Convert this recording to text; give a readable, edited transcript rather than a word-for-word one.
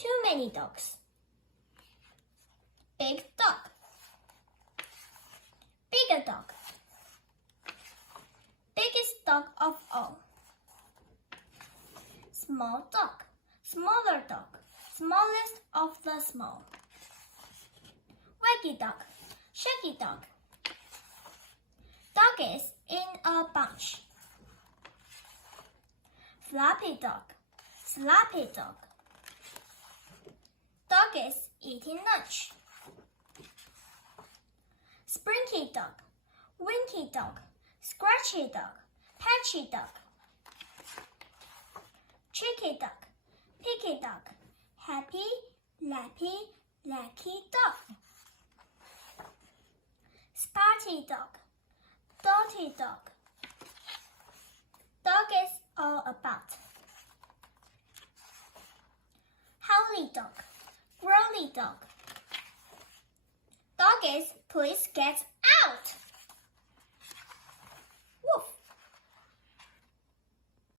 Too many dogs. Big dog. Bigger dog. Biggest dog of all. Small dog. Smaller dog. Smallest of the small. Waggy dog. Shaggy dog. Doggies in a bunch. Floppy dog. Sloppy dog. Doggies eating lunch. Sprinky dog. Winky dog. Scratchy dog. Patchy dog. Tricky dog. Picky dog. Happy, lappy, lacky dog. Spotty dog. Dotty dog. Dog is all about. Howly dog. Growly dog. Doggies, please get out!